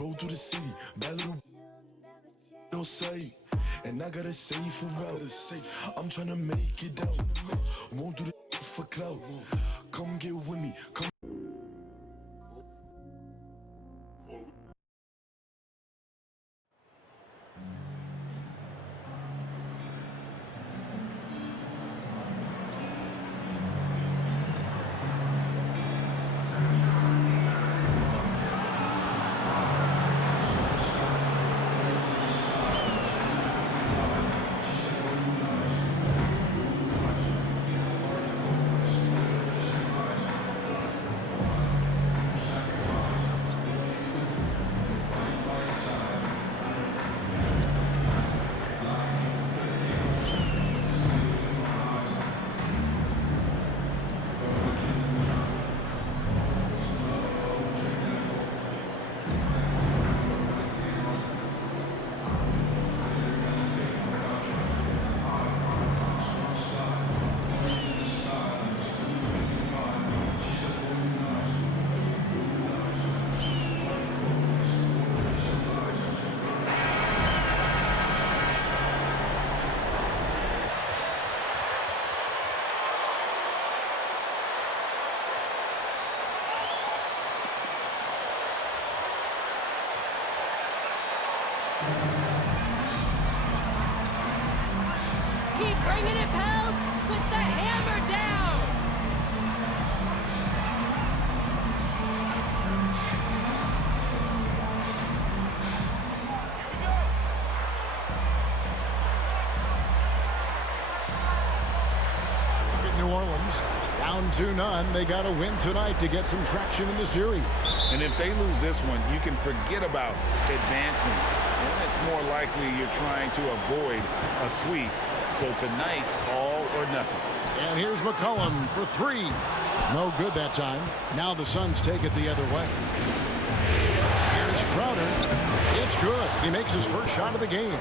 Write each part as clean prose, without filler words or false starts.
roll through the city, bad little don't say. And I gotta say for real, I'm tryna make it out. Won't do the for clout. Come get with me, come. Keep bringing it, pals! Put the hammer down! New Orleans down 2-0. They got to win tonight to get some traction in the series. And if they lose this one, you can forget about advancing. And it's more likely you're trying to avoid a sweep. So tonight's all or nothing. And here's McCollum for three. No good that time. Now the Suns take it the other way. Here's Crowder. It's good. He makes his first shot of the game.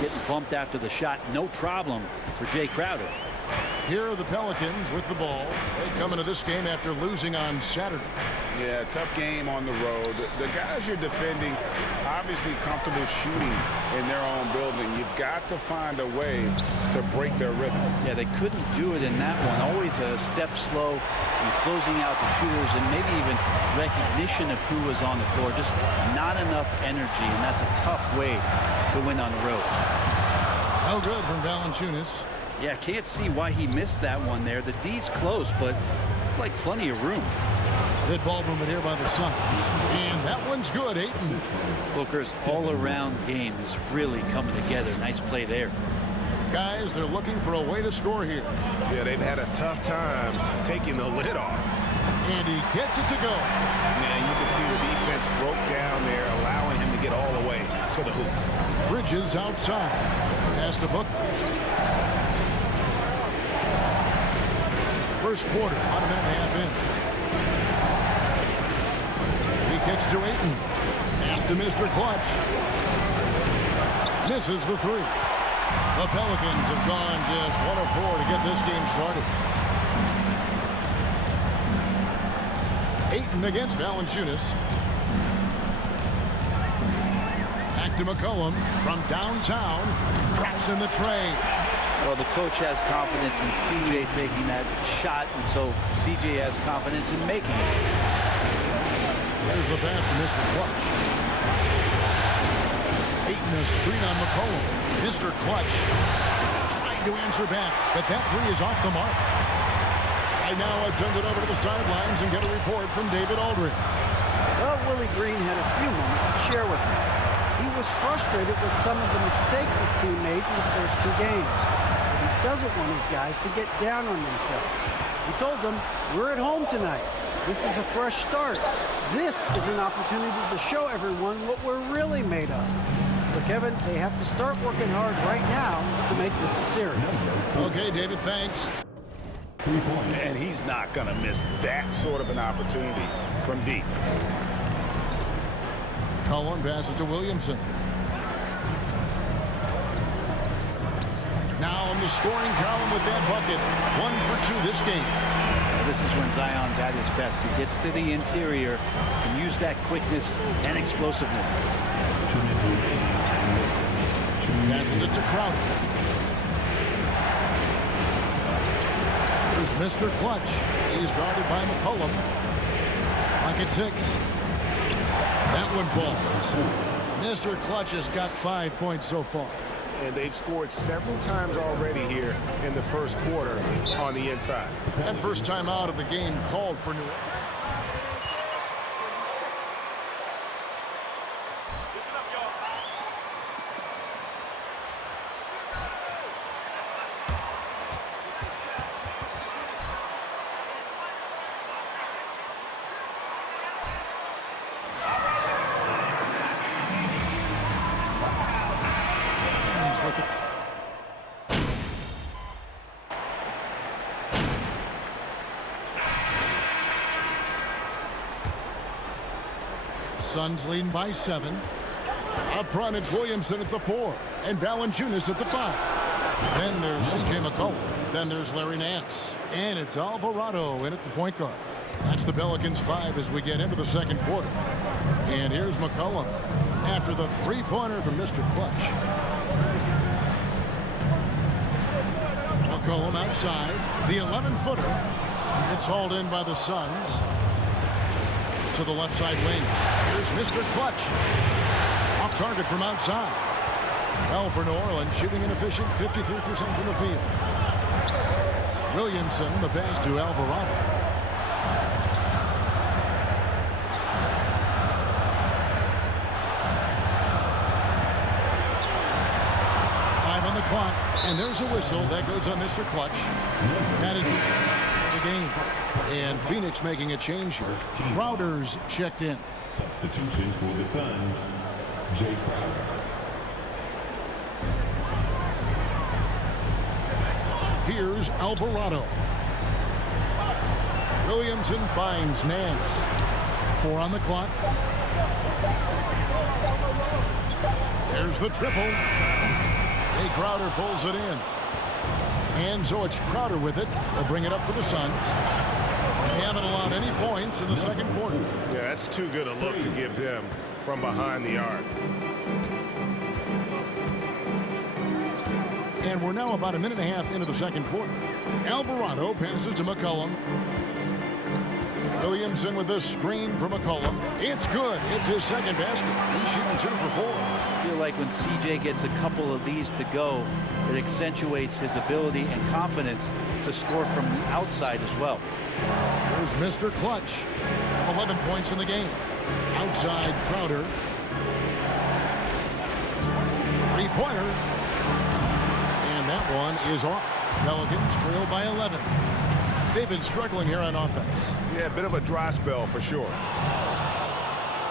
Getting bumped after the shot, no problem for Jay Crowder. Here are the Pelicans with the ball. They come into this game after losing on Saturday. Yeah, tough game on the road. The guys you're defending, obviously comfortable shooting in their own building. You've got to find a way to break their rhythm. Yeah, they couldn't do it in that one. Always a step slow in closing out the shooters and maybe even recognition of who was on the floor. Just not enough energy, and that's a tough way to win on the road. No good from Valanciunas. Yeah, can't see why he missed that one there. The D's close, but looked like plenty of room. Good ball movement here by the Suns. And that one's good, Ayton. Booker's all-around game is really coming together. Nice play there. Guys, they're looking for a way to score here. Yeah, they've had a tough time taking the lid off. And he gets it to go. And you can see the defense broke down there, allowing him to get all the way to the hoop. Bridges outside. Pass to Booker. First quarter, about a minute and a half in. He kicks to Ayton. Pass to Mr. Clutch. Misses the three. The Pelicans have gone just 1 of 4 to get this game started. Ayton against Valanciunas. Back to McCollum from downtown. Drops in the tray. Well, the coach has confidence in CJ taking that shot, and so CJ has confidence in making it. There's the pass to Mr. Clutch. Ayton a screen on McCollum. Mr. Clutch trying to answer back, but that three is off the mark. And now let's send it over to the sidelines and get a report from David Aldridge. Well, Willie Green had a few moments to share with me. He was frustrated with some of the mistakes his team made in the first 2 games. But he doesn't want his guys to get down on themselves. He told them, we're at home tonight. This is a fresh start. This is an opportunity to show everyone what we're really made of. So, Kevin, they have to start working hard right now to make this a series. Okay, David, thanks. And he's not going to miss that sort of an opportunity from deep. Cullen passes to Williamson. Now in the scoring column with that bucket. 1 for 2 this game. This is when Zion's at his best. He gets to the interior, can use that quickness and explosiveness. Passes it to Crowder. Here's Mr. Clutch. He's guarded by McCollum. Clock at 6. That one falls. Mr. Clutch has got 5 points so far. And they've scored several times already here in the first quarter on the inside. And first time out of the game called for New York. Suns leading by 7. Up front, it's Williamson at the 4 and Valanciunas at the 5. Then there's C.J. McCollum. Then there's Larry Nance. And it's Alvarado in at the point guard. That's the Pelicans 5 as we get into the second quarter. And here's McCollum after the three-pointer from Mr. Clutch. McCollum outside. The 11-footer. It's hauled in by the Suns. To the left side wing. Here's Mr. Clutch. Off target from outside. Well, for New Orleans, shooting an efficient 53% from the field. Williamson, the pass to Alvarado. On the clock, and there's a whistle that goes on Mr. Clutch. That is the game. And Phoenix making a change here. Crowder's checked in. Substitution for the Suns, Jay Crowder. Here's Alvarado. Williamson finds Nance. 4 on the clock. There's the triple. Hey, Crowder pulls it in. And so it's Crowder with it. They'll bring it up for the Suns. They haven't allowed any points in the second quarter. Yeah, that's too good a look to give them from behind the arc. And we're now about a minute and a half into the second quarter. Alvarado passes to McCollum. Williamson with the screen for McCollum. It's good. It's his second basket. He's shooting 2 for 4. I feel like when CJ gets a couple of these to go, it accentuates his ability and confidence to score from the outside as well. There's Mr. Clutch. 11 points in the game. Outside Crowder. Three-pointer. And that one is off. Pelicans trail by 11. They've been struggling here on offense. Yeah, a bit of a dry spell for sure.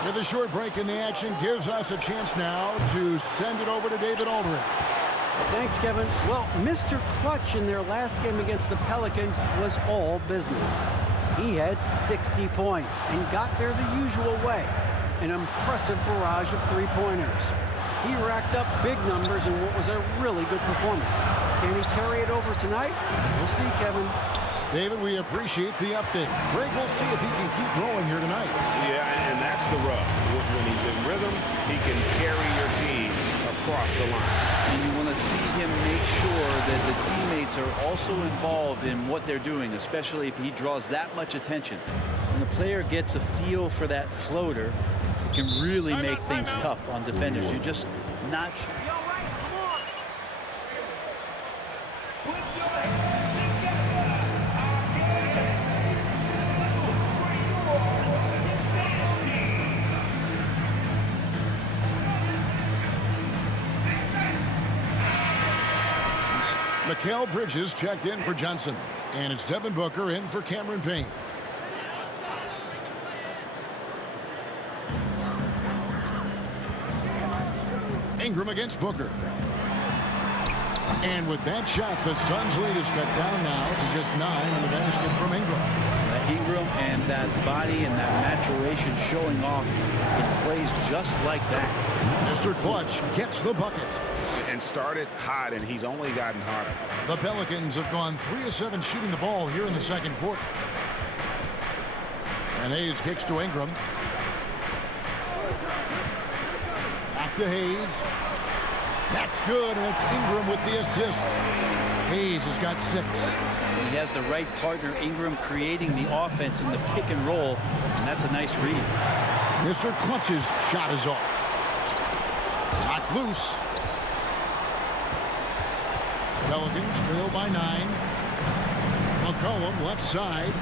With a short break in the action gives us a chance now to send it over to David Aldridge. Thanks, Kevin. Well, Mr. Clutch in their last game against the Pelicans was all business. He had 60 points and got there the usual way. An impressive barrage of three-pointers. He racked up big numbers in what was a really good performance. Can he carry it over tonight? We'll see, Kevin. David, we appreciate the update. Greg, we'll see if he can keep rolling here tonight. Yeah, and that's the rub. When he's in rhythm, he can carry your team across the line. And you want to see him make sure that the teammates are also involved in what they're doing, especially if he draws that much attention. When a player gets a feel for that floater, it can really make things tough on defenders. You're just not sure. Mikal Bridges checked in for Johnson. And it's Devin Booker in for Cameron Payne. Ingram against Booker. And with that shot, the Suns' lead is cut down now to just 9 on the basket from Ingram. Ingram and that body and that maturation showing off in plays just like that. Mr. Clutch gets the bucket. And started hot, and he's only gotten hotter. The Pelicans have gone 3 of 7 shooting the ball here in the second quarter. And Hayes kicks to Ingram. Back to Hayes. That's good, and it's Ingram with the assist. Hayes has got 6. He has the right partner, Ingram, creating the offense in the pick and roll, and that's a nice read. Mr. Clutch's shot is off. Knocked loose. Pelicans trail by 9. McCollum left side.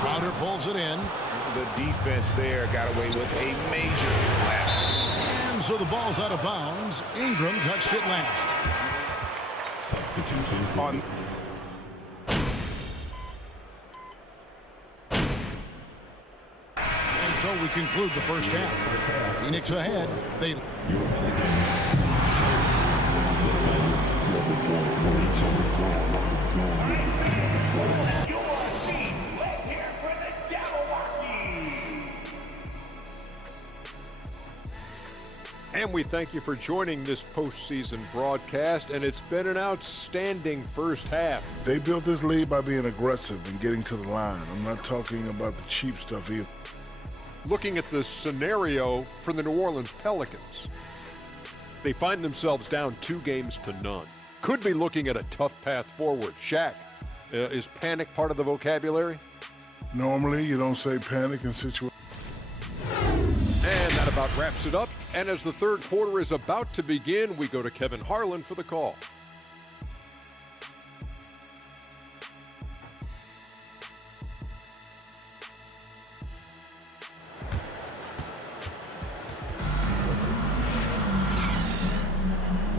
Crowder pulls it in. The defense there got away with a major lapse. And so the ball's out of bounds. Ingram touched it last. Substitution. On And so we conclude the first half. Phoenix ahead. They And we thank you for joining this postseason broadcast, and it's been an outstanding first half. They built this lead by being aggressive and getting to the line. I'm not talking about the cheap stuff either. Looking at the scenario for the New Orleans Pelicans, they find themselves down 2 games to none. Could be looking at a tough path forward. Shaq, is panic part of the vocabulary? Normally, you don't say panic in situations. And that about wraps it up. And as the third quarter is about to begin, we go to Kevin Harlan for the call.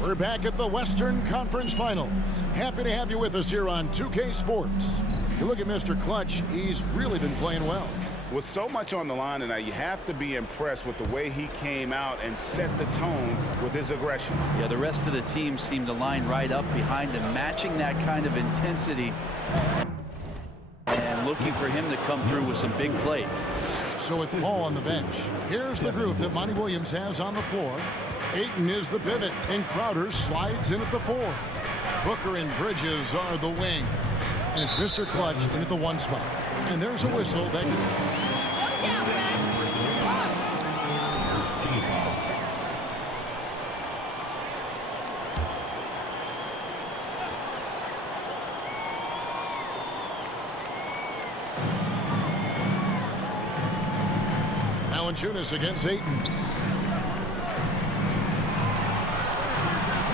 We're back at the Western Conference Finals. Happy to have you with us here on 2K Sports. You look at Mr. Clutch, he's really been playing well. with so much on the line tonight, you have to be impressed with the way he came out and set the tone with his aggression. Yeah, the rest of the team seemed to line right up behind him, matching that kind of intensity and looking for him to come through with some big plays. So with Paul on the bench, here's the group that Monty Williams has on the floor. Ayton is the pivot, and Crowder slides in at the 4. Booker and Bridges are the wings. And it's Mr. Clutch in at the 1 spot. And there's a whistle that... Go down, Red. Valanciunas against Ayton.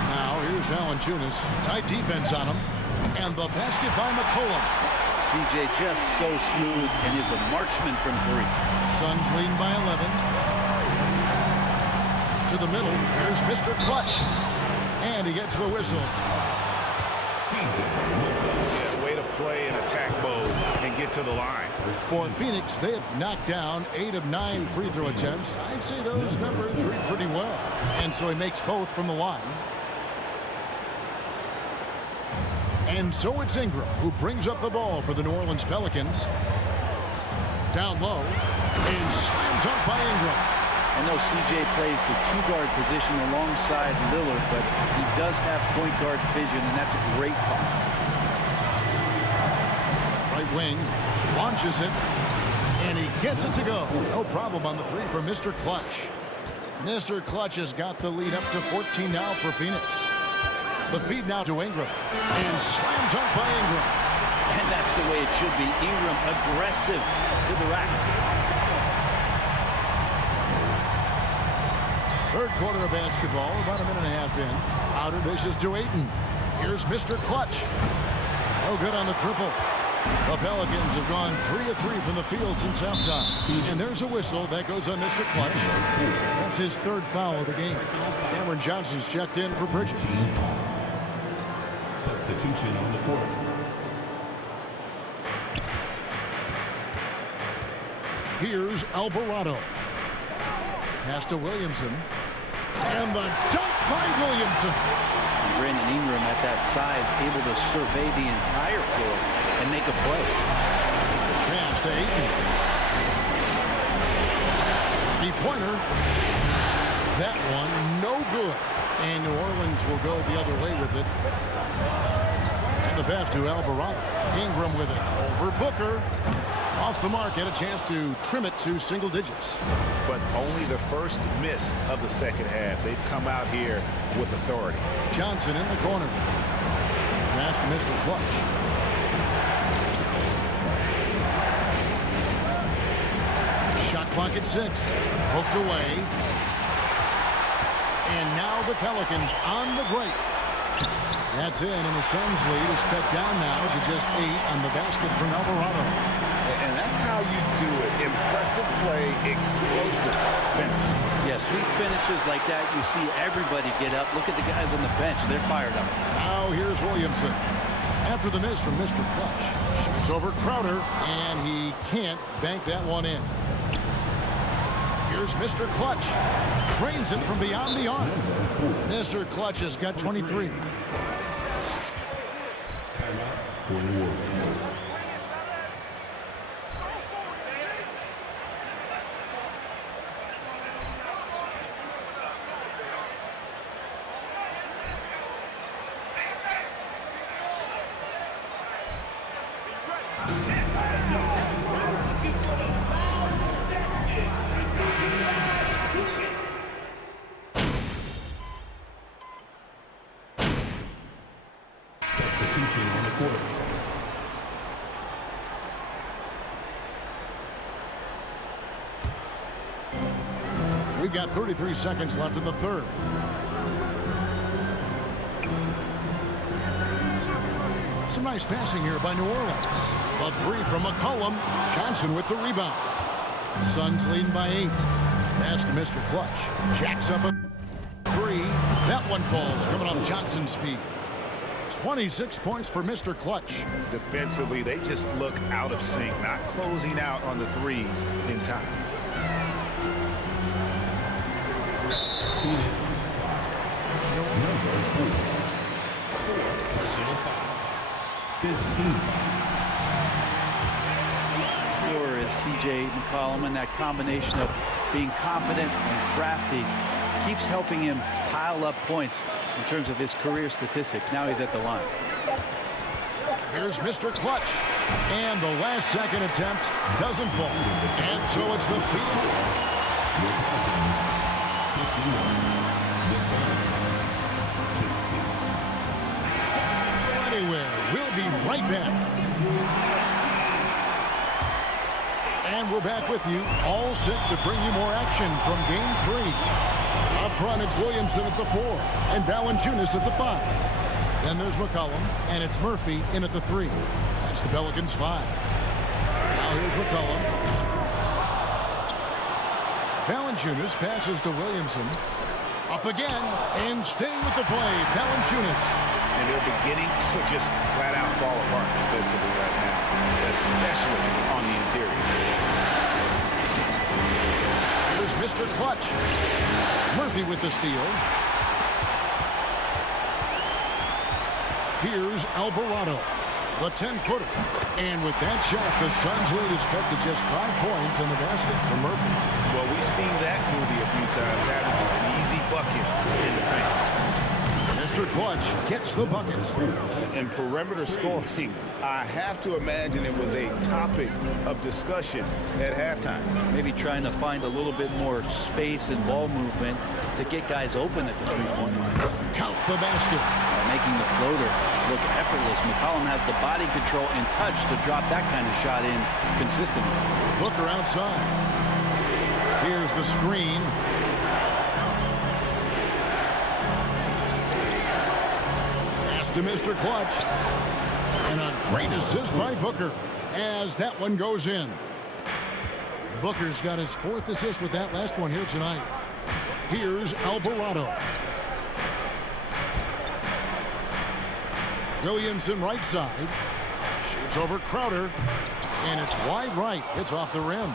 Now here's Valanciunas. Tight defense on him. And the basket by McCollum. CJ just so smooth and is a marksman from 3. Suns leading by 11. To the middle. Here's Mr. Clutch. And he gets the whistle. Yeah, way to play an attack mode and get to the line. For Phoenix, they have knocked down 8 of 9 free throw attempts. I'd say those numbers read pretty well. And so he makes both from the line. And so it's Ingram who brings up the ball for the New Orleans Pelicans. Down low. And slam dunk by Ingram. I know CJ plays the 2-guard position alongside Lillard, but he does have point guard vision, and that's a great find. Right wing. Launches it. And he gets it to go. No problem on the 3 for Mr. Clutch. Mr. Clutch has got the lead up to 14 now for Phoenix. The feed now to Ingram. And slam dunk by Ingram. And that's the way it should be. Ingram aggressive to the rack. Third quarter of basketball, about a minute and a half in. Outer dishes to Ayton. Here's Mr. Clutch. No good on the triple. The Pelicans have gone 3 of 3 from the field since halftime. And there's a whistle that goes on Mr. Clutch. That's his 3rd foul of the game. Cameron Johnson's checked in for Bridges. Substitution on the court. Here's Alvarado. Pass to Williamson. And the dunk by Williamson. Brandon Ingram at that size, able to survey the entire floor and make a play. Pass to Ayton. Three-pointer. That one, no good. And New Orleans will go the other way with it. And the pass to Alvarado. Ingram with it. Over Booker. Off the mark, had a chance to trim it to single digits. But only the first miss of the second half. They've come out here with authority. Johnson in the corner. Pass to Mr. Clutch. Shot clock at 6. Poked away. And now the Pelicans on the break. That's in, and the Suns' lead is cut down now to just 8 on the basket from Alvarado. And that's how you do it. Impressive play, explosive finish. Yeah, sweet finishes like that, you see everybody get up. Look at the guys on the bench. They're fired up. Now here's Williamson. After the miss from Mr. Clutch. Shoots over Crowder, and he can't bank that one in. Here's Mr. Clutch. Trains it from beyond the arc. Mr. Clutch has got 23. On the court. We've got 33 seconds left in the third. Some nice passing here by New Orleans. A three from McCollum. Johnson with the rebound. Suns leading by 8. Pass to Mr. Clutch. Jacks up a 3. That one falls coming off Johnson's feet. 26 points for Mr. Clutch. Defensively, they just look out of sync, not closing out on the threes in time. Scorer is C.J. McCollum, and that combination of being confident and crafty keeps helping him pile up points in terms of his career statistics. Now he's at the line. Here's Mr. Clutch. And the last second attempt doesn't fall. And so it's the field. Anywhere. We'll be right back. And we're back with you, all set to bring you more action from Game 3. Up front, it's Williamson at the 4, and Valanciunas at the 5. Then there's McCollum, and it's Murphy in at the 3. That's the Pelicans' 5. Now here's McCollum. Valanciunas passes to Williamson. Up again, and staying with the play, Valanciunas. And they're beginning to just flat out fall apart defensively right now, especially on the interior. Here's Mr. Clutch. Murphy with the steal. Here's Alvarado, the 10-footer. And with that shot, the Suns' lead is cut to just 5 points in the basket for Murphy. Well, we've seen that movie a few times, haven't we? An easy bucket in the paint. Mr. Clutch gets the bucket. And perimeter scoring, I have to imagine it was a topic of discussion at halftime. Maybe trying to find a little bit more space and ball movement to get guys open at the three-point line. Count the basket. Making the floater look effortless. McCollum has the body control and touch to drop that kind of shot in consistently. Booker outside. Here's the screen. To Mr. Clutch. And a great assist by Booker as that one goes in. Booker's got his 4th assist with that last one here tonight. Here's Alvarado. Williamson right side. Shoots over Crowder. And it's wide right. It's off the rim.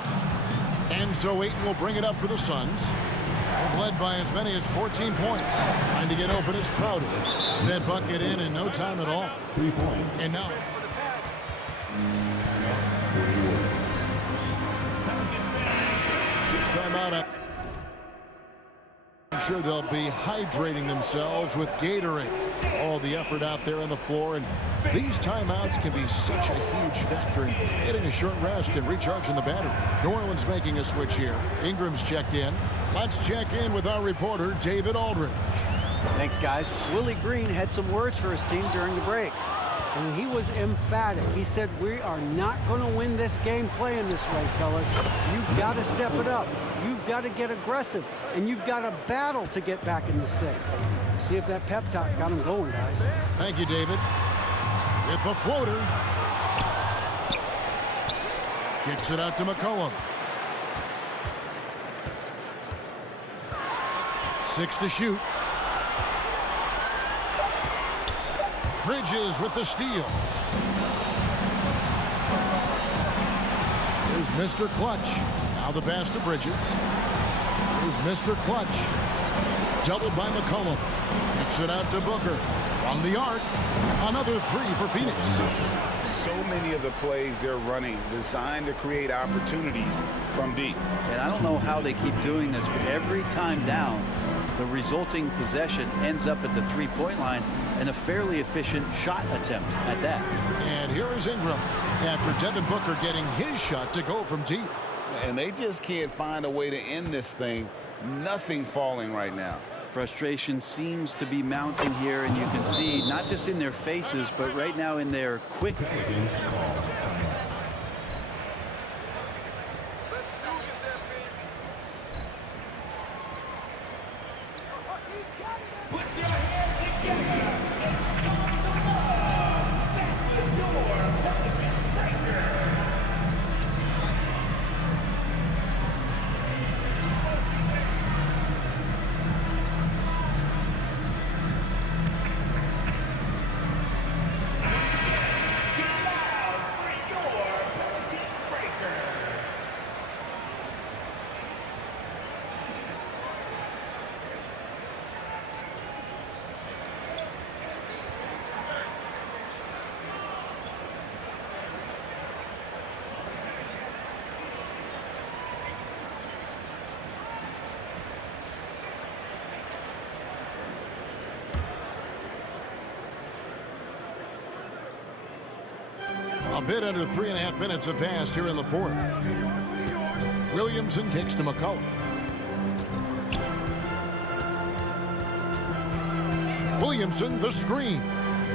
And so Ayton will bring it up for the Suns. They've led by as many as 14 points. Trying to get open is Crowder. That bucket in no time at all. 3 points. And now timeout. I'm sure they'll be hydrating themselves with Gatorade. All the effort out there on the floor, and these timeouts can be such a huge factor in getting a short rest and recharging the battery. New Orleans making a switch here. Ingram's checked in. Let's check in with our reporter, David Aldridge. Thanks, guys. Willie Green had some words for his team during the break. And he was emphatic. He said, we are not going to win this game playing this way, fellas. You've got to step it up. You've got to get aggressive. And you've got to battle to get back in this thing. See if that pep talk got him going, guys. Thank you, David. With the floater. Kicks it out to McCollum. 6 to shoot. Bridges with the steal. Here's Mr. Clutch. Now the pass to Bridges. Here's Mr. Clutch. Doubled by McCollum. Kicks it out to Booker. From the arc. Another 3 for Phoenix. So many of the plays they're running designed to create opportunities from deep. And I don't know how they keep doing this, but every time down, the resulting possession ends up at the three-point line and a fairly efficient shot attempt at that. And here is Ingram after Devin Booker getting his shot to go from deep. And they just can't find a way to end this thing. Nothing falling right now. Frustration seems to be mounting here, and you can see not just in their faces, but right now in their quick. A bit under 3.5 minutes have passed here in the fourth. Williamson kicks to McCollum. Williamson, the screen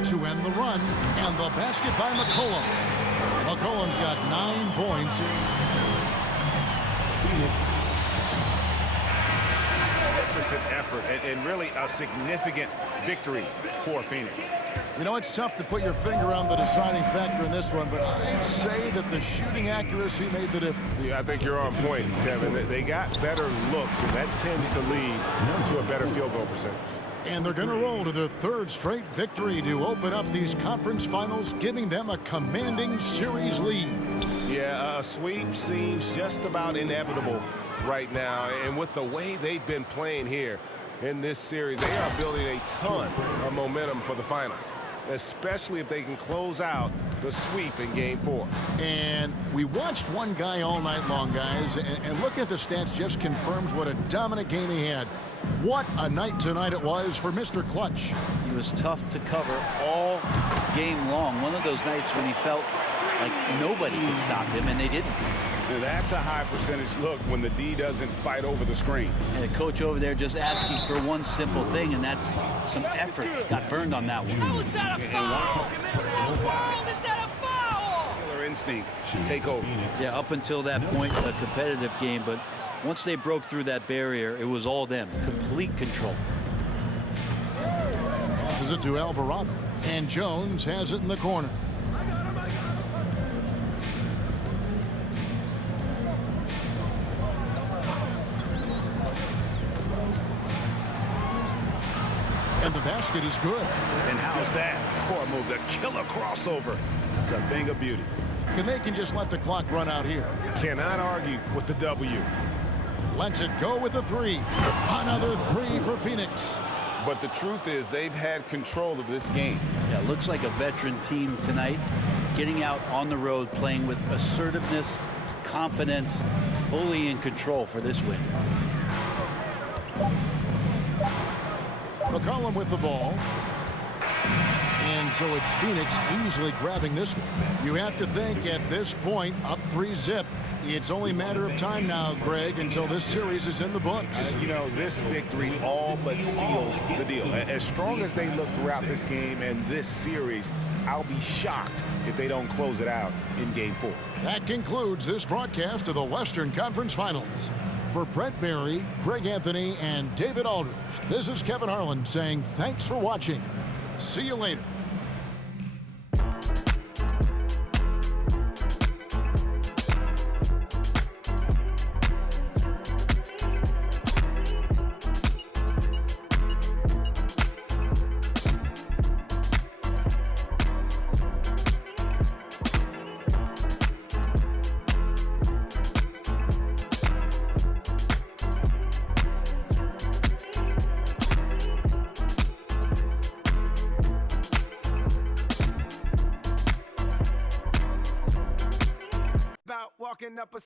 to end the run, and the basket by McCollum. McCollum's got 9 points. Deficit effort and really a significant victory for Phoenix. You know, it's tough to put your finger on the deciding factor in this one, but I'd say that the shooting accuracy made the difference. Yeah, I think you're on point, Kevin. They got better looks, and that tends to lead to a better field goal percentage. And they're going to roll to their 3rd straight victory to open up these conference finals, giving them a commanding series lead. Yeah, a sweep seems just about inevitable right now. And with the way they've been playing here in this series, they are building a ton of momentum for the finals, especially if they can close out the sweep in Game 4. And we watched one guy all night long, guys, and looking at the stats just confirms what a dominant game he had. What a night tonight it was for Mr. Clutch. He was tough to cover all game long. One of those nights when he felt like nobody could stop him, and they didn't. That's a high percentage look when the D doesn't fight over the screen. And the coach over there just asking for one simple thing, and that's some effort. Got burned on that one. How is that a foul? What world is that a foul? Killer instinct take over. Yeah, up until that point, a competitive game, but once they broke through that barrier, it was all them. Complete control. Passes it to Alvarado, and Jones has it in the corner. And the basket is good. And how's that for a move? The killer crossover. It's a thing of beauty. And they can just let the clock run out here. Cannot argue with the W. lets it go with a three. Another three for Phoenix. But the truth is they've had control of this game. Yeah, looks like a veteran team tonight, getting out on the road, playing with assertiveness, confidence, fully in control for this win. McCollum with the ball. And so it's Phoenix easily grabbing this one. You have to think at this point, up 3-zip. It's only a matter of time now, Greg, until this series is in the books. You know, this victory all but seals the deal. As strong as they look throughout this game and this series, I'll be shocked if they don't close it out in Game 4. That concludes this broadcast of the Western Conference Finals. For Brent Barry, Greg Anthony, and David Aldridge, this is Kevin Harlan saying thanks for watching. See you later.